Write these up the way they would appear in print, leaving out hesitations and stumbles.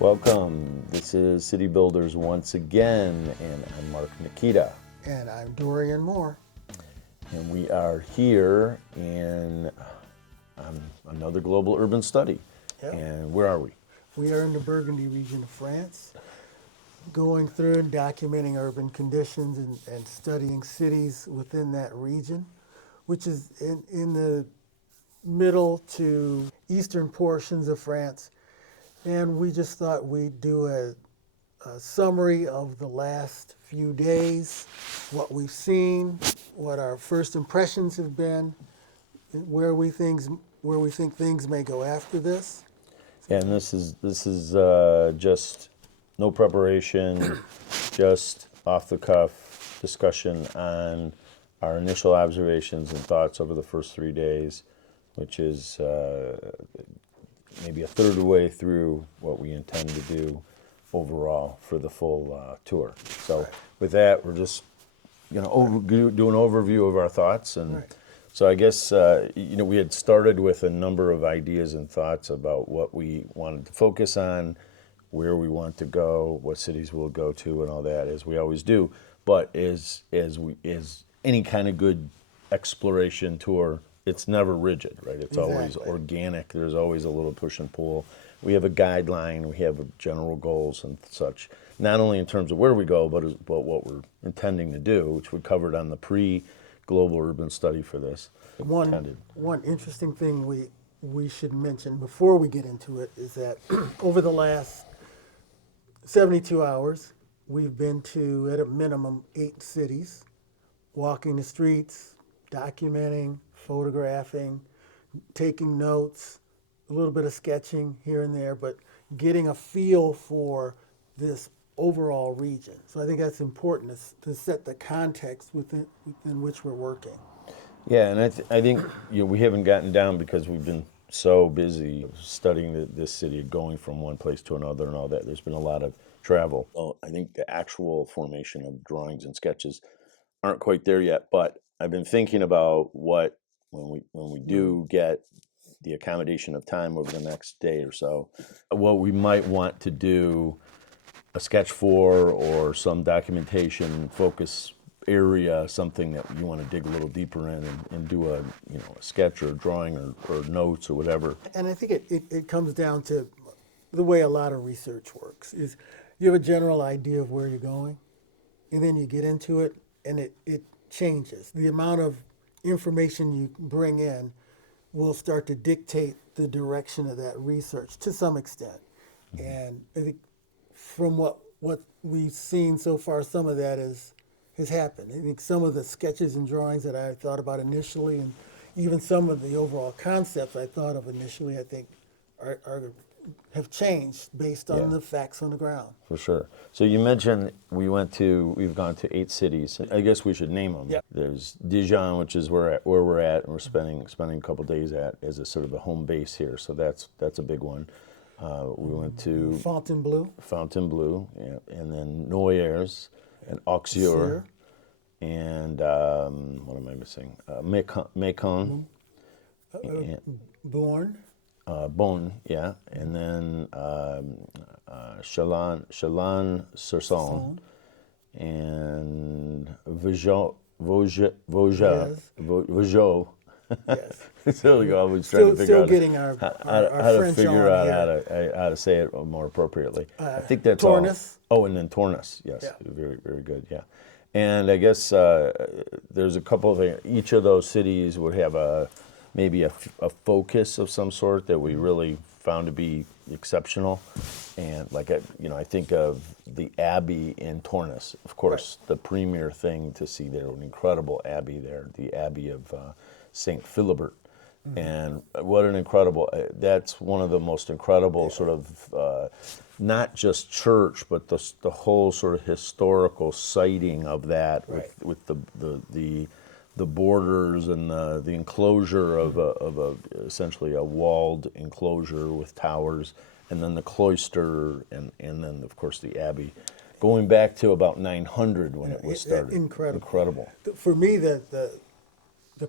Welcome. This is City Builders once again, and I'm Mark Nickita. And I'm Dorian Moore. And we are here in another global urban study. Yep. And where are we? We are in the Burgundy Region of France, going through and documenting urban conditions and studying cities within that region, which is in the middle to eastern portions of France. And we just thought we'd do a summary of the last few days, what we've seen, what our first impressions have been, where we think things may go after this. Yeah, and this is just no preparation, just off the cuff discussion on our initial observations and thoughts over the first 3 days, which is maybe a third of the way through what we intend to do overall for the full tour. So with that, we're just going to do an overview of our thoughts. And Right. so I guess, we had started with a number of ideas and thoughts about what we wanted to focus on, where we want to go, what cities we'll go to, and all that, as we always do. But as any kind of good exploration tour, it's never rigid, right? It's always Exactly. organic. There's always a little push and pull. We have a guideline. We have general goals and such, not only in terms of where we go, but what we're intending to do, which we covered on the pre-global urban study for this. One interesting thing we should mention before we get into it is that over the last 72 hours, we've been to, at a minimum, 8 cities, walking the streets, documenting, photographing, taking notes, a little bit of sketching here and there, but getting a feel for this overall region. So I think that's important to set the context within which we're working. Yeah, and I think we haven't gotten down because we've been so busy studying this city, going from one place to another and all that. There's been a lot of travel. Well, I think the actual formation of drawings and sketches aren't quite there yet, but I've been thinking about when we do get the accommodation of time over the next day or so, what we might want to do a sketch for, or some documentation focus area, something that you want to dig a little deeper in and do a sketch or a drawing or notes or whatever. And I think it comes down to the way a lot of research works is you have a general idea of where you're going, and then you get into it, and it changes. The amount of information you bring in will start to dictate the direction of that research to some extent. Mm-hmm. And I think from what we've seen so far, some of that has happened. I think some of the sketches and drawings that I thought about initially, and even some of the overall concepts I thought of initially, I think have changed based on the facts on the ground. For sure. So you mentioned we've gone to 8 cities. I guess we should name them. Yep. There's Dijon, which is where we're at, and we're spending a couple days at as a sort of a home base here. So that's a big one. We went to Fontainebleau, yeah, and then Noyers and Auxerre, and what am I missing? Mâcon, Beaune, yeah, and then Chalon-sur-Saône, and Vosges. Yes. So we always trying to figure still out getting our how to French figure on out here. how to say it more appropriately. I think that's Tournus. all. Oh, and then Tournus, yes, Yeah. very very good, yeah. And I guess there's a couple of things. Each of those cities would have maybe a focus of some sort that we really found to be exceptional. And I think of the Abbey in Tournus, of course, the premier thing to see there, an incredible abbey there, the Abbey of St. Philibert. Mm-hmm. And what an incredible, that's one of the most incredible sort of, not just church, but the whole sort of historical siting of that, with the borders and the enclosure of essentially a walled enclosure with towers, and then the cloister, and then of course the abbey, going back to about 900 when it was started. Incredible. For me, the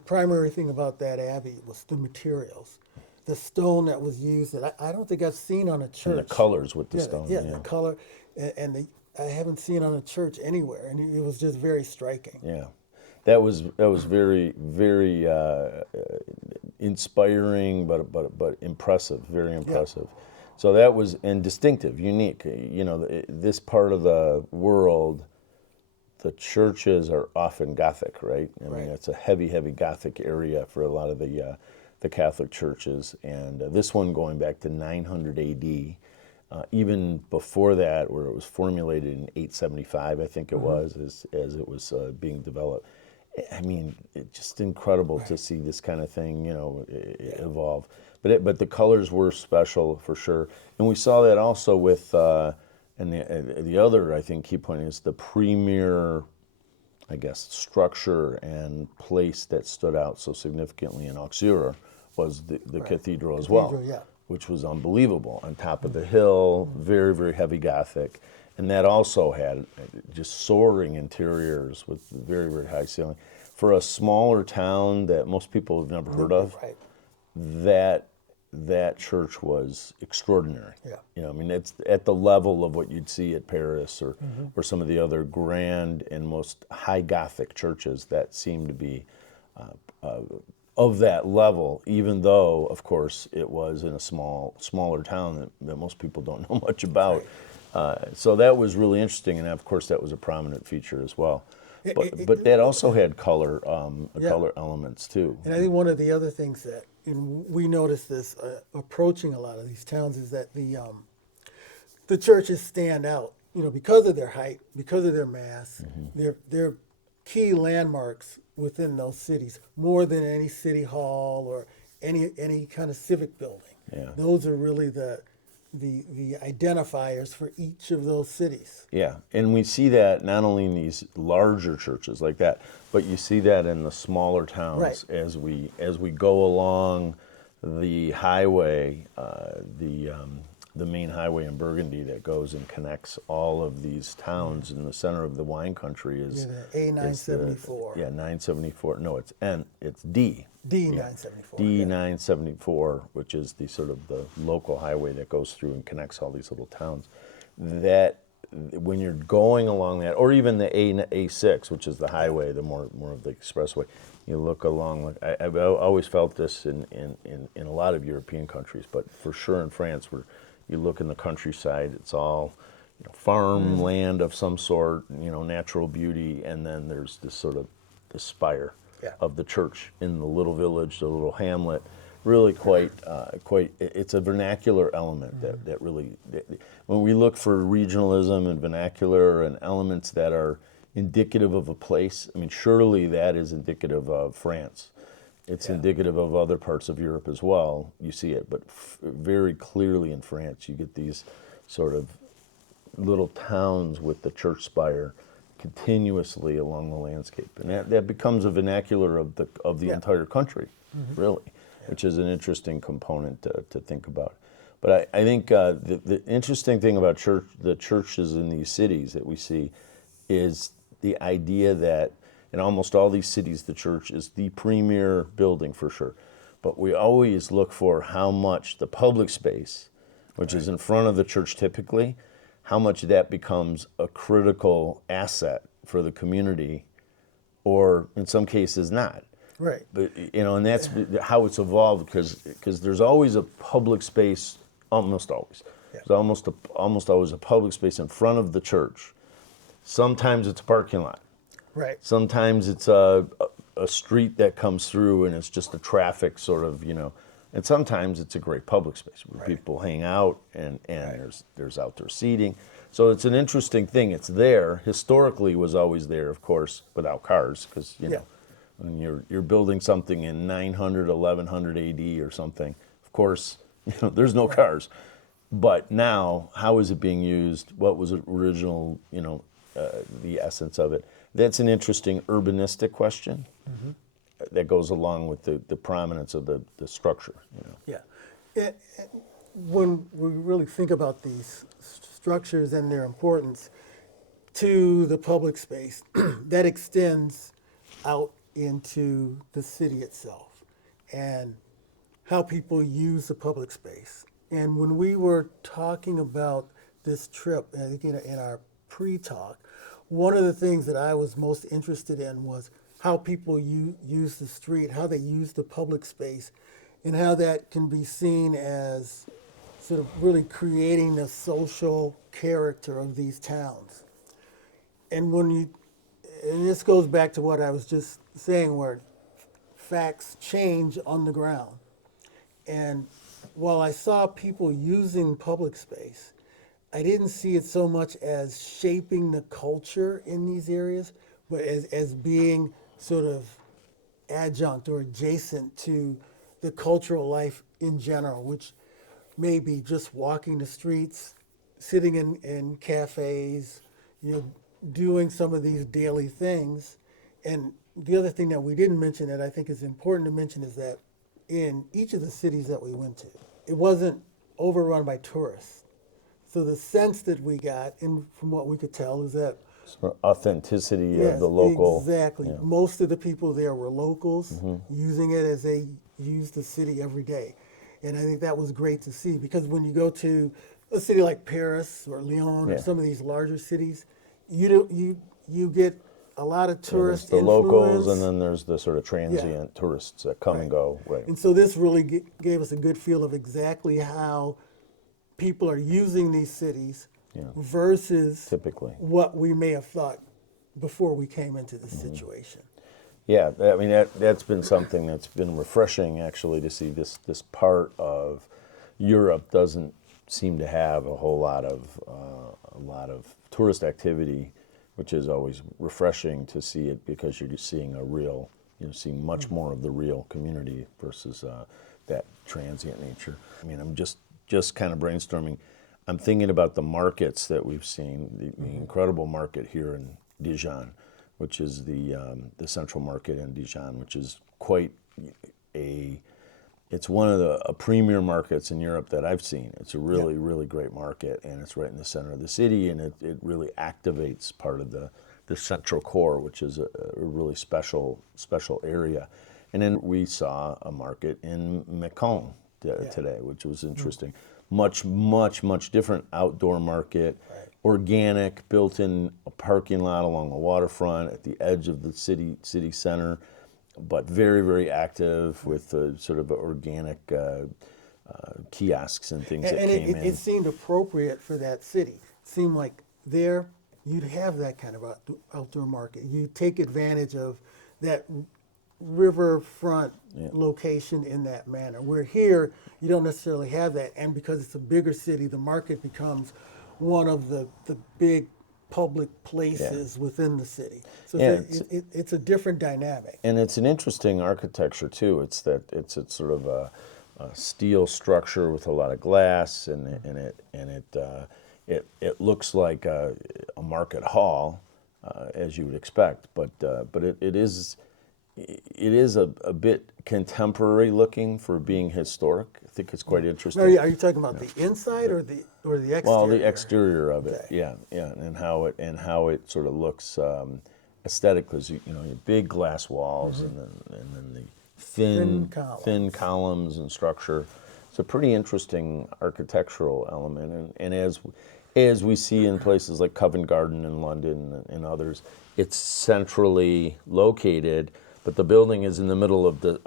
primary thing about that abbey was the materials. the stone that was used that I don't think I've seen on a church. And the colors with the Yeah, stone. yeah, the color, I haven't seen on a church anywhere, and it was just very striking. Yeah, that was very very inspiring, but impressive, very impressive. So that was and distinctive, unique. You know, this part of the world, the churches are often Gothic, right? I mean, it's a heavy Gothic area for a lot of the Catholic churches, and this one going back to 900 A.D. Even before that, where it was formulated in 875, I think it was, as it was being developed. I mean, it's just incredible to see this kind of thing, you know, evolve. But the colors were special for sure, and we saw that also with, and the other I think key point is the premier, I guess, structure and place that stood out so significantly in Auxerre was the cathedral as well, which was unbelievable on top of the hill, very very heavy Gothic. And that also had just soaring interiors with very, very high ceiling. For a smaller town that most people have never heard of, that church was extraordinary. Yeah. You know, I mean, it's at the level of what you'd see at Paris or some of the other grand and most high Gothic churches that seem to be of that level, even though, of course, it was in a smaller town that most people don't know much about. So that was really interesting, and of course that was a prominent feature as well. But that also had color, color elements too. And I think one of the other things that, and we noticed this approaching a lot of these towns, is that the churches stand out, you know, because of their height, because of their mass. They're key landmarks within those cities, more than any city hall or any kind of civic building. Yeah. Those are really the identifiers for each of those cities. Yeah, and we see that not only in these larger churches like that, but you see that in the smaller towns as we go along the highway, the main highway in Burgundy that goes and connects all of these towns in the center of the wine country is the A974. 974. No, it's D. D974. D974, which is the sort of the local highway that goes through and connects all these little towns. That when you're going along that, or even the A6, which is the highway, the more of the expressway, you look along. I've always felt this in a lot of European countries, but for sure in France, where you look in the countryside, it's all farmland of some sort, natural beauty, and then there's this sort of the spire of the church in the little village, the little hamlet. Really quite. It's a vernacular element that really. When we look for regionalism and vernacular and elements that are indicative of a place, I mean, surely that is indicative of France. It's indicative of other parts of Europe as well. You see it, but very clearly in France, you get these sort of little towns with the church spire continuously along the landscape, and that becomes a vernacular of the entire country, really, which is an interesting component to think about. But I think the interesting thing about the churches in these cities that we see is the idea that in almost all these cities, the church is the premier building for sure. But we always look for how much the public space, which is in front of the church typically, how much that becomes a critical asset for the community, or in some cases not. Right. But and that's how it's evolved, because there's always a public space, almost always. There's almost always a public space in front of the church. Sometimes it's a parking lot. Right. Sometimes it's a street that comes through and it's just a traffic sort of, and sometimes it's a great public space where people hang out and there's outdoor seating. So it's an interesting thing. It's there. Historically was always there, of course, without cars, because, when you're building something in 900, 1100 AD or something, of course, there's no cars. But now, how is it being used? What was the original, the essence of it? That's an interesting urbanistic question that goes along with the prominence of the structure. Yeah. When we really think about these structures and their importance to the public space, that extends out into the city itself. And how people use the public space. And when we were talking about this trip, I think in our pre-talk, one of the things that I was most interested in was how people use the street, how they use the public space, and how that can be seen as sort of really creating the social character of these towns. And and this goes back to what I was just saying, where facts change on the ground. And while I saw people using public space, I didn't see it so much as shaping the culture in these areas, but as being sort of adjunct or adjacent to the cultural life in general, which may be just walking the streets, sitting in cafes, doing some of these daily things. And the other thing that we didn't mention that I think is important to mention is that in each of the cities that we went to, it wasn't overrun by tourists. So the sense that we got, and from what we could tell, is that Sort of authenticity yes, of the local. exactly. Yeah. Most of the people there were locals, using it as they use the city every day, and I think that was great to see, because when you go to a city like Paris or Lyon or Yeah. some of these larger cities, you get a lot of There's tourist the locals, influence. and then there's the sort of transient tourists that come and go. Right. And so this really gave us a good feel of exactly how people are using these cities versus Typically. what we may have thought before we came into this situation. Yeah, I mean that's been something that's been refreshing actually, to see this part of Europe doesn't seem to have a whole lot of tourist activity, which is always refreshing to see it, because you're just seeing seeing much more of the real community versus that transient nature. I mean, I'm just kind of brainstorming. I'm thinking about the markets that we've seen, the incredible market here in Dijon, which is the central market in Dijon, which is quite it's one of the premier markets in Europe that I've seen. It's a really, really great market, and it's right in the center of the city, and it really activates part of the central core, which is a really special area. And then we saw a market in Mâcon today, which was interesting. Much, much, much different outdoor market, organic, built in a parking lot along the waterfront at the edge of the city center, but very, very active with sort of organic kiosks and things that came in. It seemed appropriate for that city. It seemed like there you'd have that kind of outdoor market. You take advantage of that riverfront location in that manner. Where here, you don't necessarily have that, and because it's a bigger city, the market becomes one of the big public places within the city. So it's a different dynamic. And it's an interesting architecture too. It's a sort of a steel structure with a lot of glass, and it looks like a market hall, as you would expect, but it is a bit contemporary looking for being historic. I think it's quite interesting. Now, are you talking about the inside or the exterior? Well, the exterior of it, yeah, and how it sort of looks aesthetically. Big glass walls, and then the thin columns and structure. It's a pretty interesting architectural element, and as we see in places like Covent Garden in London and others, it's centrally located. But the building is in the middle of the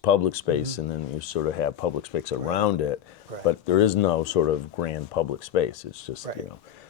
public space, and then you sort of have public space around it. Right. But there is no sort of grand public space. It's just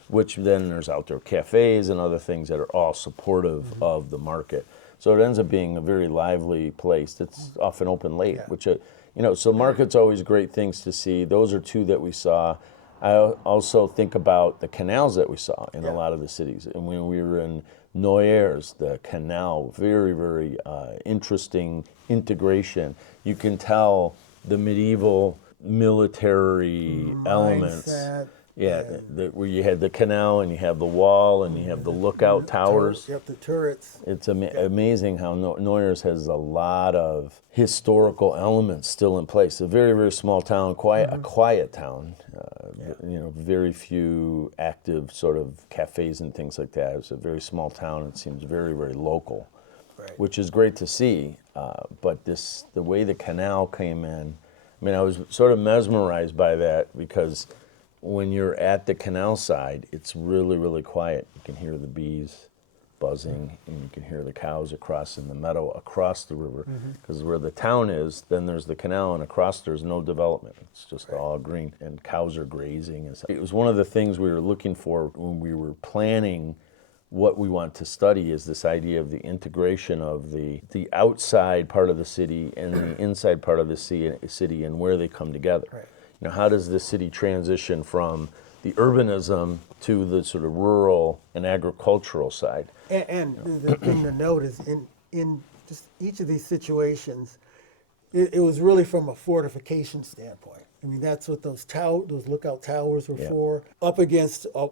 which then there's outdoor cafes and other things that are all supportive of the market. So it ends up being a very lively place that's often open late. Which so market's always great things to see. Those are two that we saw. I also think about the canals that we saw in a lot of the cities, and when we were in Noyers, the canal, very, very interesting integration. You can tell the medieval military elements. Where you had the canal, and you have the wall, and you have the lookout towers. Yep, the turrets. It's amazing how Noyers has a lot of historical elements still in place. A very, very small town, a quiet town. Very few active sort of cafes and things like that. It's a very small town. It seems very, very local, which is great to see. But the way the canal came in, I mean, I was sort of mesmerized by that because when you're at the canal side, it's really, really quiet. You can hear the bees buzzing, and you can hear the cows across in the meadow across the river. Because where the town is, then there's the canal, and across there's no development. It's just all green, and cows are grazing. It was one of the things we were looking for when we were planning what we want to study, is this idea of the integration of the outside part of the city and the inside part of the city and where they come together. Right. You know, how does the city transition from the urbanism to the sort of rural and agricultural side? And the thing to note is in just each of these situations, it was really from a fortification standpoint. I mean, that's what those lookout towers were for. Up against a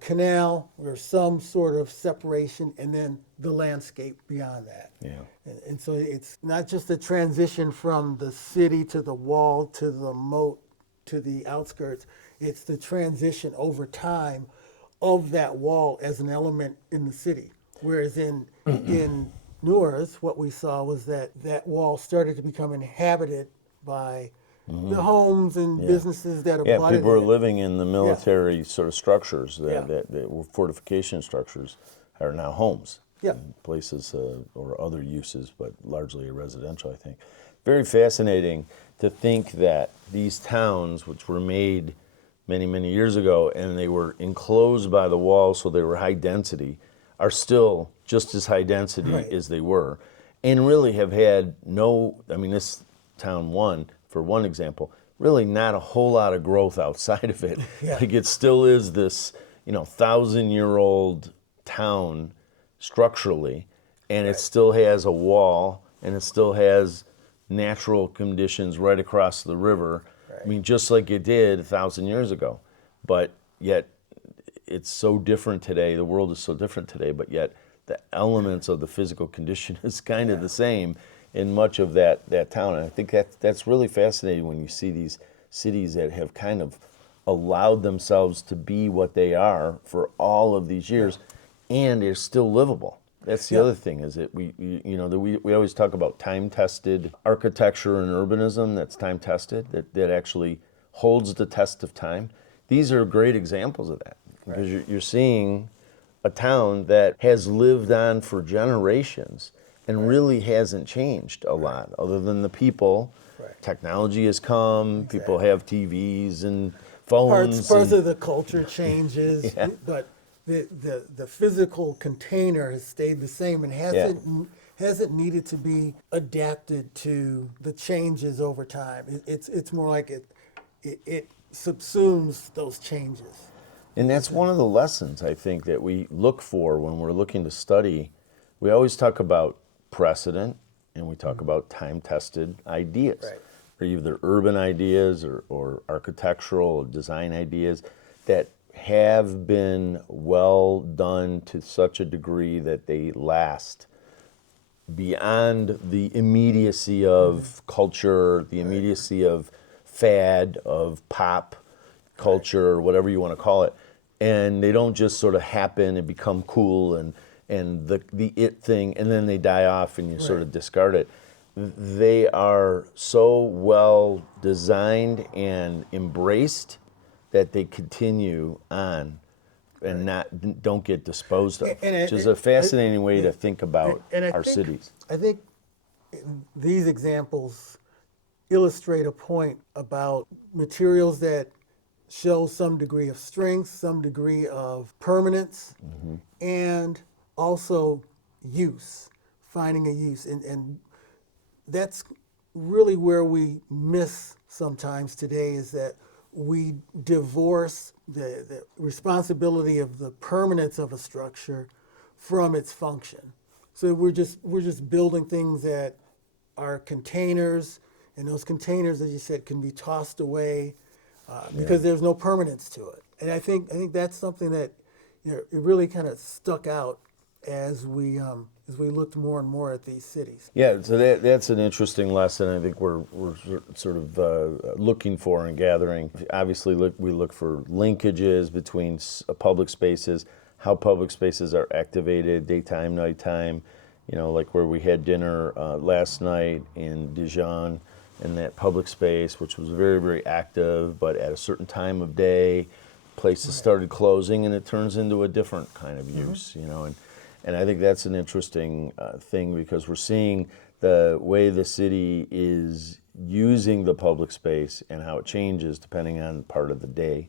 canal or some sort of separation, and then the landscape beyond that. Yeah. And so it's not just a transition from the city to the wall to the moat to the outskirts. It's the transition over time of that wall as an element in the city. Whereas in Newark, what we saw was that wall started to become inhabited by the homes and businesses that abutted Yeah, people are it. living in the military sort of structures that were fortification structures are now homes. Yeah. And places or other uses, but largely residential, I think. Very fascinating to think that these towns, which were made many, many years ago, and they were enclosed by the wall, so they were high density, are still just as high density as they were, and really have had this town for one example, really not a whole lot of growth outside of it. Yeah. Like it still is this, 1,000-year-old town structurally, and it still has a wall, and it still has natural conditions right across the river. I mean, just like it did 1,000 years ago. But yet, it's so different today. The world is so different today, but yet the elements of the physical condition is kind of the same in much of that town. And I think that's really fascinating when you see these cities that have kind of allowed themselves to be what they are for all of these years, and they're still livable. That's the other thing, is that we always talk about time-tested architecture and urbanism that's time-tested, that actually holds the test of time. These are great examples of that, because you're seeing a town that has lived on for generations and really hasn't changed a lot, other than the people. Technology has come, people have TVs and phones. Parts of the culture changes, but the physical container has stayed the same and hasn't needed to be adapted to the changes over time. It's more like it subsumes those changes. And that's one of the lessons, I think, that we look for when we're looking to study. We always talk about precedent, and we talk about time-tested ideas, or either urban ideas or architectural or design ideas that have been well done to such a degree that they last beyond the immediacy of culture, the immediacy of fad, of pop culture, or whatever you want to call it. And they don't just sort of happen and become cool and the it thing, and then they die off and you sort of discard it. They are so well designed and embraced that they continue on and don't get disposed of, which is a fascinating way to think about our cities. I think these examples illustrate a point about materials that show some degree of strength, some degree of permanence, and also use, finding a use. And that's really where we miss sometimes today, is that we divorce the responsibility of the permanence of a structure from its function. So we're just building things that are containers, and those containers, as you said, can be tossed away because there's no permanence to it. And I think that's something that it really kind of stuck out as we looked more and more at these cities. Yeah, so that's an interesting lesson. I think we're sort of looking for and gathering. Obviously, we look for linkages between public spaces, how public spaces are activated, daytime, nighttime. Like where we had dinner last night in Dijon, and that public space, which was very, very active, but at a certain time of day, places started closing, and it turns into a different kind of use, you know. And I think that's an interesting thing, because we're seeing the way the city is using the public space and how it changes depending on part of the day.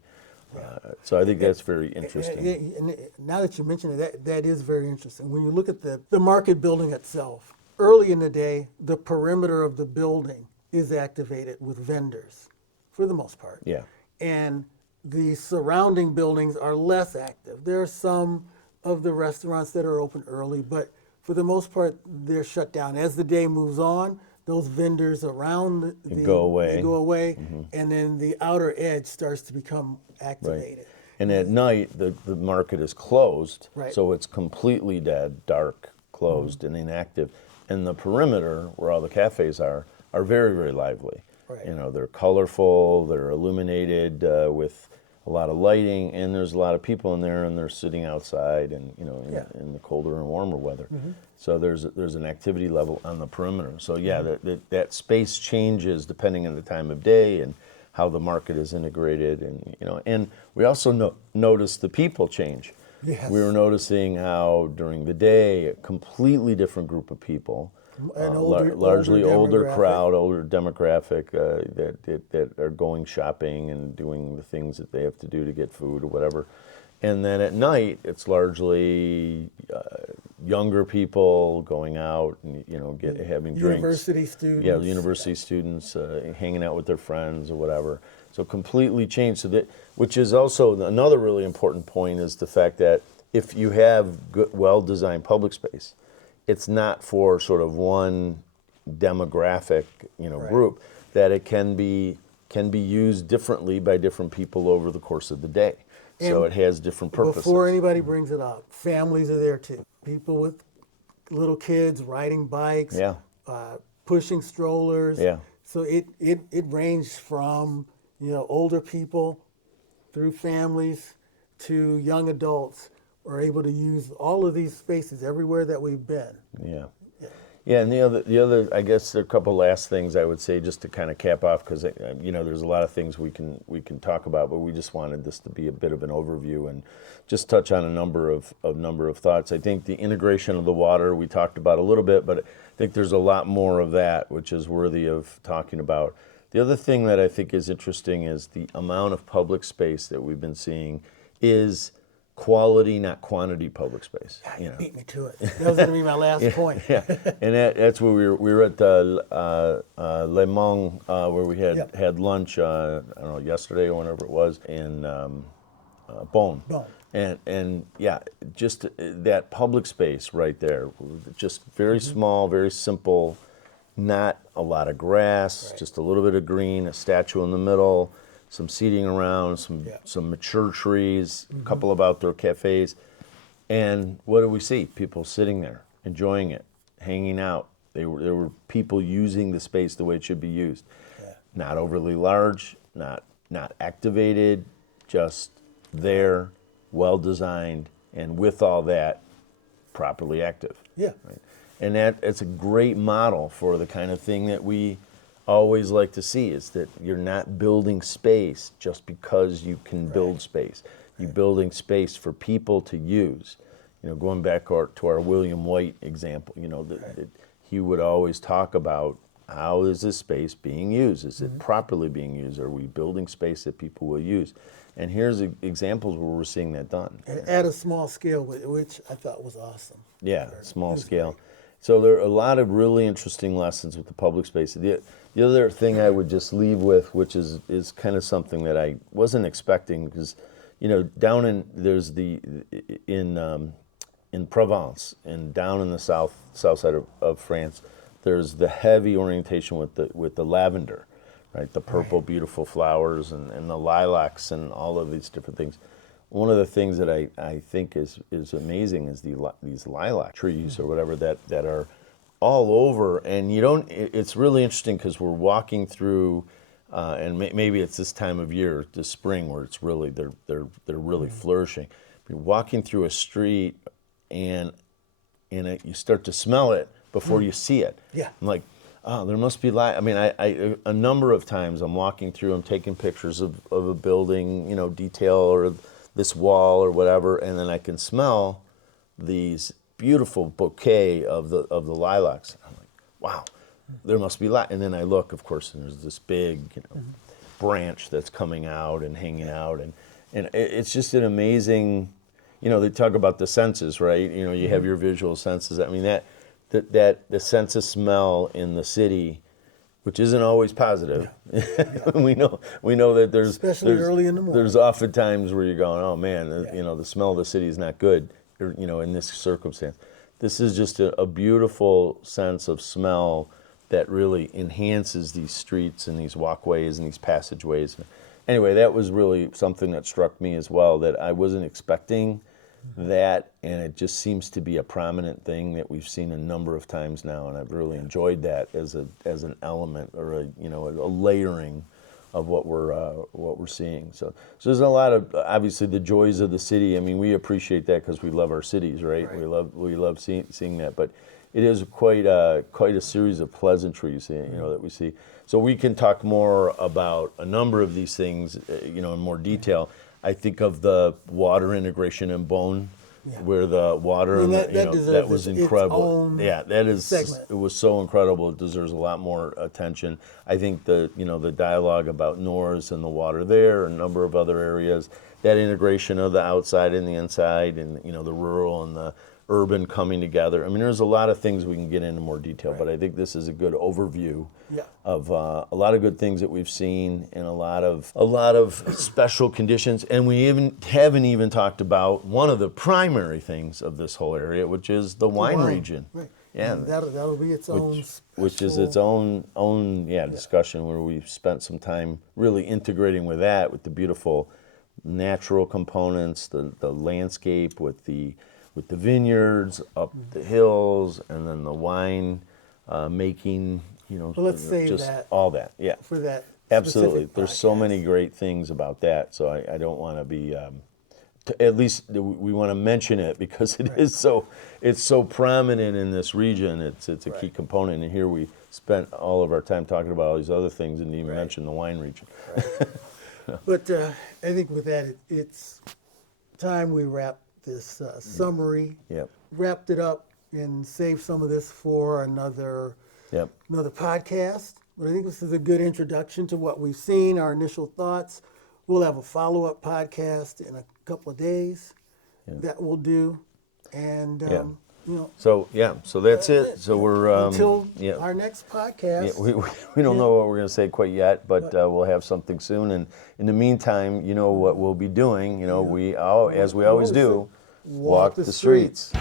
So I think that's very interesting. And now that you mention it, that is very interesting. When you look at the market building itself, early in the day, the perimeter of the building is activated with vendors, for the most part. Yeah. And the surrounding buildings are less active. There are some of the restaurants that are open early, but for the most part, they're shut down. As the day moves on, those vendors around go away. They go away, and then the outer edge starts to become activated. Right. And at night, the market is closed, Right. so it's completely dead, dark, closed, and inactive. And the perimeter, where all the cafes are very, very lively. Right. You know, they're colorful, they're illuminated with a lot of lighting, and there's a lot of people in there, and they're sitting outside, and you know, in the colder and warmer weather. So there's an activity level on the perimeter. So yeah, that space changes depending on the time of day and how the market is integrated, and you know, and we also notice the people change. Yes. We were noticing how during the day a completely different group of people, An largely older demographic. crowd, older demographic that are going shopping and doing the things that they have to do to get food or whatever. And then at night, it's largely younger people going out and having drinks. University students. Yeah, university students hanging out with their friends or whatever. So completely changed. So which is also another really important point, is the fact that if you have good, well-designed public space, it's not for sort of one demographic, group, that it can be used differently by different people over the course of the day. So it has different purposes. Before anybody brings it up, families are there too. People with little kids riding bikes, Yeah. Pushing strollers. Yeah. So it ranged from older people through families to young adults are able to use all of these spaces everywhere that we've been. Yeah. Yeah, and the other, I guess there are a couple last things I would say just to kind of cap off, because there's a lot of things we can talk about, but we just wanted this to be a bit of an overview and just touch on a number of thoughts. I think the integration of the water we talked about a little bit, but I think there's a lot more of that which is worthy of talking about. The other thing that I think is interesting is the amount of public space that we've been seeing is quality, not quantity public space. You beat me to it. That was going to be my last point. Yeah, and that's where we were at Le Mans, where we had lunch. I don't know, yesterday or whenever it was, in Beaune. And yeah, just that public space right there, just very small, very simple, not a lot of grass, just a little bit of green, a statue in the middle, some seating around, some mature trees, a couple of outdoor cafes. And what do we see? People sitting there, enjoying it, hanging out. There were people using the space the way it should be used. Yeah. Not overly large, not activated, just there, well designed, and with all that, properly active. Yeah. Right? And it's a great model for the kind of thing that we always like to see, is that you're not building space just because you can build space. You're building space for people to use. Going back to our William White example, that he would always talk about, how is this space being used? Is it properly being used? Are we building space that people will use? And here's examples where we're seeing that done. At a small scale, which I thought was awesome. Yeah, small scale. Great. So there are a lot of really interesting lessons with the public space. The other thing I would just leave with, which is kind of something that I wasn't expecting, because down in Provence and down in the south side of France, there's the heavy orientation with the lavender, right? The purple, beautiful flowers and the lilacs and all of these different things. One of the things that I think is amazing is these lilac trees or whatever that are all over, and it's really interesting because we're walking through, and maybe it's this time of year, the spring, where it's really they're really flourishing. You're walking through a street, and you start to smell it before you see it. Yeah. I'm like, oh, there must be I mean, I a number of times I'm walking through, I'm taking pictures of a building, detail or this wall or whatever, and then I can smell these beautiful bouquet of the lilacs. I'm like, wow, there must be light. And then I look, of course, and there's this big, branch that's coming out and hanging out, and it's just an amazing. They talk about the senses, right? You have your visual senses. I mean that the sense of smell in the city, which isn't always positive. Yeah. we know that especially early in the morning. There's often times where you're going, oh man, the smell of the city is not good, in this circumstance. This is just a beautiful sense of smell that really enhances these streets and these walkways and these passageways. Anyway, that was really something that struck me as well, that I wasn't expecting that, and it just seems to be a prominent thing that we've seen a number of times now, and I've really enjoyed that as an element or a layering of what we're seeing. So there's a lot of, obviously, the joys of the city. I mean, we appreciate that because we love our cities, right? We love seeing that, but it is quite a series of pleasantries, that we see. So we can talk more about a number of these things, in more detail. I think of the water integration in Beaune, where the water, that was incredible. Segment. It was so incredible. It deserves a lot more attention. I think the dialogue about Norris and the water there, a number of other areas, that integration of the outside and the inside, and the rural and the urban coming together. I mean, there's a lot of things we can get into more detail, but I think this is a good overview of a lot of good things that we've seen, and a lot of special conditions. And we haven't even talked about one of the primary things of this whole area, which is the wine region. Right. Yeah, and that'll be its own which is its own discussion, where we've spent some time really integrating with that, with the beautiful natural components, the landscape with the vineyards up the hills, and then the wine making, Well, let's save just that all that. Yeah, for that. absolutely. Specific There's so podcast. many great things about that. So I don't want to be. At least we want to mention it because it's so prominent in this region. It's a key component, and here we spent all of our time talking about all these other things and didn't even mention the wine region. But I think with that, it's time we wrap this summary. Yep. Wrapped it up and saved some of this for another podcast. But I think this is a good introduction to what we've seen, our initial thoughts. We'll have a follow-up podcast in a couple of days that we'll do. And, So that's it. So we're until our next podcast. We don't know what we're going to say quite yet, but we'll have something soon. And in the meantime, what we'll be doing, as we always do, walk the streets.